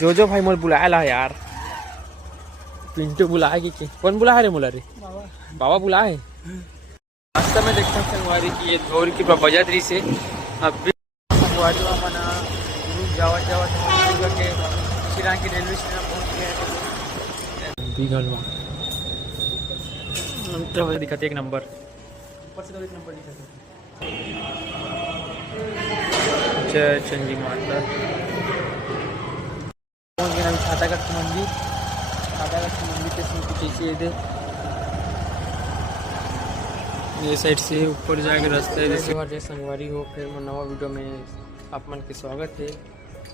जो भाई मोल बुलाया ला यार, पिंटू बुलाए कि कौन बुलाया रे मोला रे? बाबा बुलाए। रास्ता में देखता हूँ संगवारी की ये धोर की बजत रही से अभी संगवारी मना जावत जावत के चिरांग की रेलवे स्टेशन पहुँच गए बीघल में दिखाते एक नंबर ऊपर से तो एक नंबर दिखाते। जय चंडी माता छातागढ़ मंदिर, छातागढ़ मंदिर के सीन कुछ ऐसे दे ये साइड से ऊपर जाएगा रास्ता है। जैसे संगवारी हो फिर नवा वीडियो में आप मन के स्वागत है।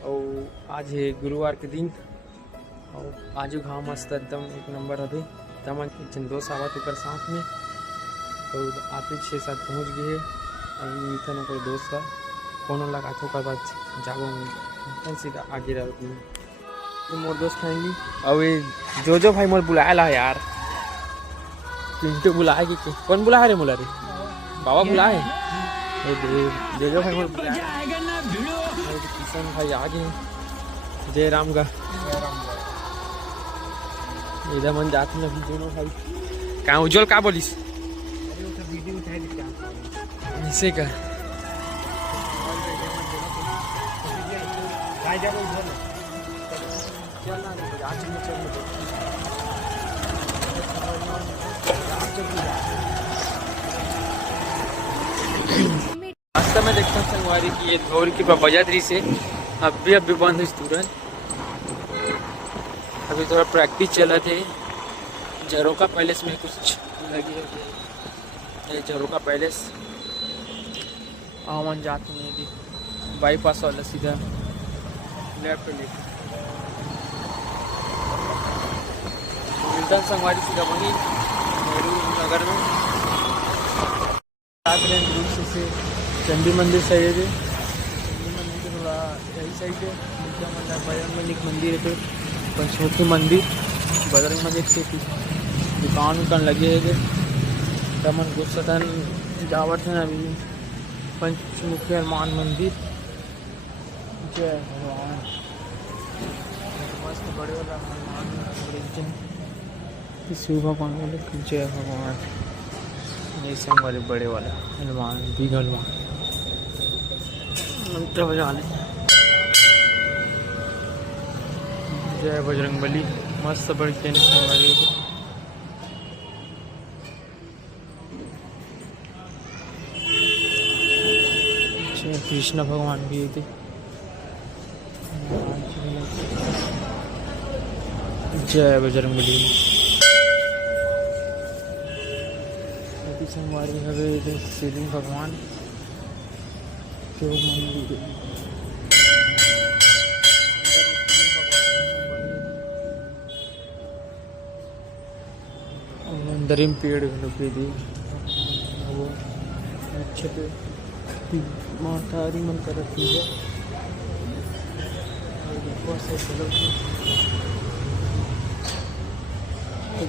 और आज है गुरुवार के दिन और आज घाव मस्त एकदम एक नंबर अभी तमन जन दोस्त आवत ऊपर साथ में तो आप 6-7 पहुँच गए और इतना कोई दोस्त का फोन लगा तो कर बाद जाओ सीधा आगे रहो तो मोर दोस्त आएंगी। और ये जो भाई मोल बुलाया ला यार, पिंटू बुलाए कि कौन बुलाया रे मोला रे? बाबा बुलाए। जो भाई मोल बुलाया किशन भाई आ गए जय राम का इधर मन जाते हैं अभी दोनों भाई। कहाँ उज्जवल का बोलिस इसे का रास्ता में देखता हूँ संगवारी की ये धोर की बजत रही से अभी बंद है तुरंत। अभी थोड़ा प्रैक्टिस चला थे जरोका पैलेस में कुछ लगी है जरोका पैलेस आवन जाते नहीं थी बाईपास वाला सीधा लेफ्ट लेके मिल्टन संगवारी सीधा वहीं नेहरू नगर में रूप से चंडी मंदिर सही है। चंडी मंदिर के थोड़ा यही साइड है बजरंग मंदिर है तो पंचमुखी मंदिर बजरंग मंदिर से दुकान लगे है तमन गुस्सतन जावत है अभी पंचमुखी हनुमान मंदिर। जय भगवान मस्त बड़े वाला हनुमान शिव भगवान वाले जय भगवान ये संग वाले बड़े वाला हनुमान भी हनुमान मंत्र बजा ले जय बजरंगबली मस्त बड़ी ट्रेन वाली कृष्ण भगवान भी थे जय बजरंगबली। हमारी हवे शिवलिंग भगवान के मंदिर अंदर पेड़ लगे थे वो अच्छे पे माता मन कर रखी है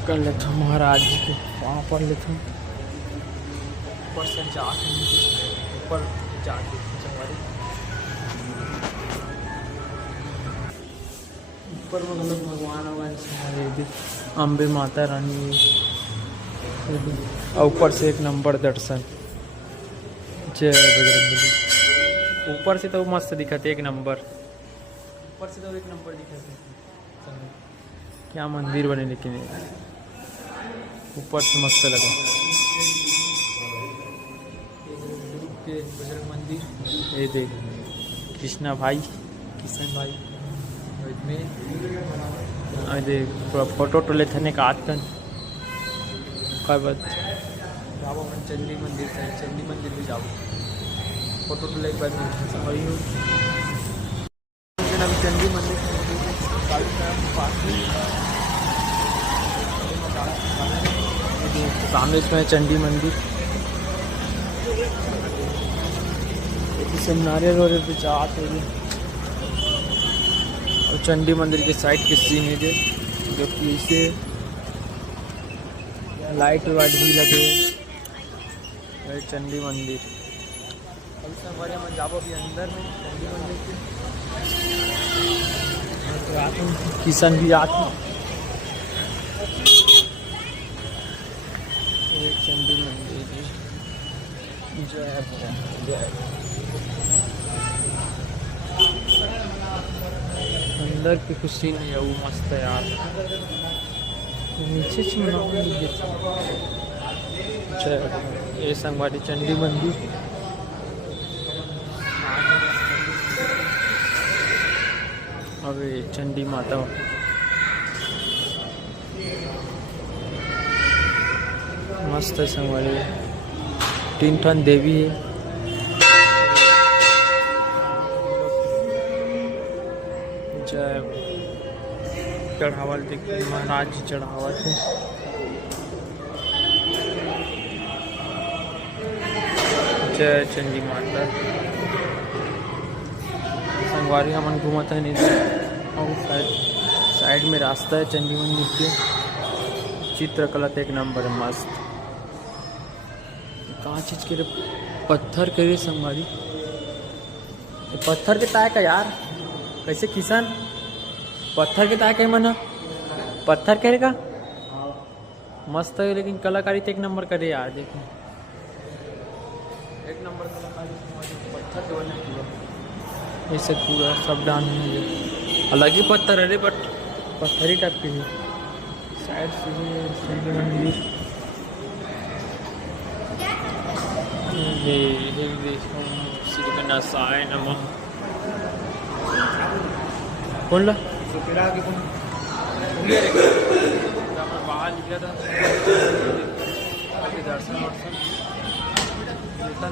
कर लेता हूँ महाराज जी के वहाँ पढ़ लेता हूँ ऊपर से जाके ऊपर जाके ऊपर में हम लोग भगवान अम्बे माता रानी और ऊपर से एक नंबर दर्शन जय बजरंगबली। ऊपर से तो मस्त दिखते एक नंबर ऊपर से तो एक नंबर दिखते क्या मंदिर बने लेकिन ऊपर से मस्त लगा बजरंग मंदिर ये देख कृष्णा भाई किशन भाई में देख थोड़ा फोटो लेते का आतन बाद जाओ चंडी मंदिर से चंडी मंदिर भी जाओ फोटो ले एक बार वही हो अभी चंडी मंदिर सामने इसमें चंडी मंदिर नारियल और जाते हैं और चंडी मंदिर के साइड के सीन है जो कि इसे लाइट वाइट भी लगे चंडी मंदिर हमारे मन जाबो भी अंदर में चंडी मंदिर के आते हैं, किशन भी आते हैं। एक चंडी मंदिर है। जय भगवान जय। अंदर की कुछ सीन है वो मस्त है यार। नीचे से जय भगवान। ये संगवारी चंडी मंदिर। अबे चंडी माता मस्त है संगवारी। 3 ठन देवी है। जय चढ़ावल देखिए महाराज जी चढ़ावल है। जय चंडी माता। संगवारी हमन घूमता है नहीं और साइड में रास्ता है चंडी मंदिर के। चित्रकला एक नंबर है मस्त। कहाँ चीज के पत्थर के रे संगवारी। पत्थर के ताय का यार कैसे किसान पत्थर के ताय का मना पत्थर के का मस्त है लेकिन कलाकारी तो एक नंबर करे यार। देखो एक नंबर कलाकारी पत्थर के बना पूरा ऐसे पूरा सब डान है। अलग ही पत्थर है रे बट पत्थर ही टाइप के है। साइड से मंदिर ये श्री गणेशाय नमः। कौन ला बाहर निकला था दर्शन वर्शन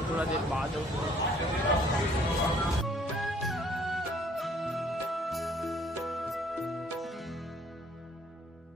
थोड़ा देर बाद।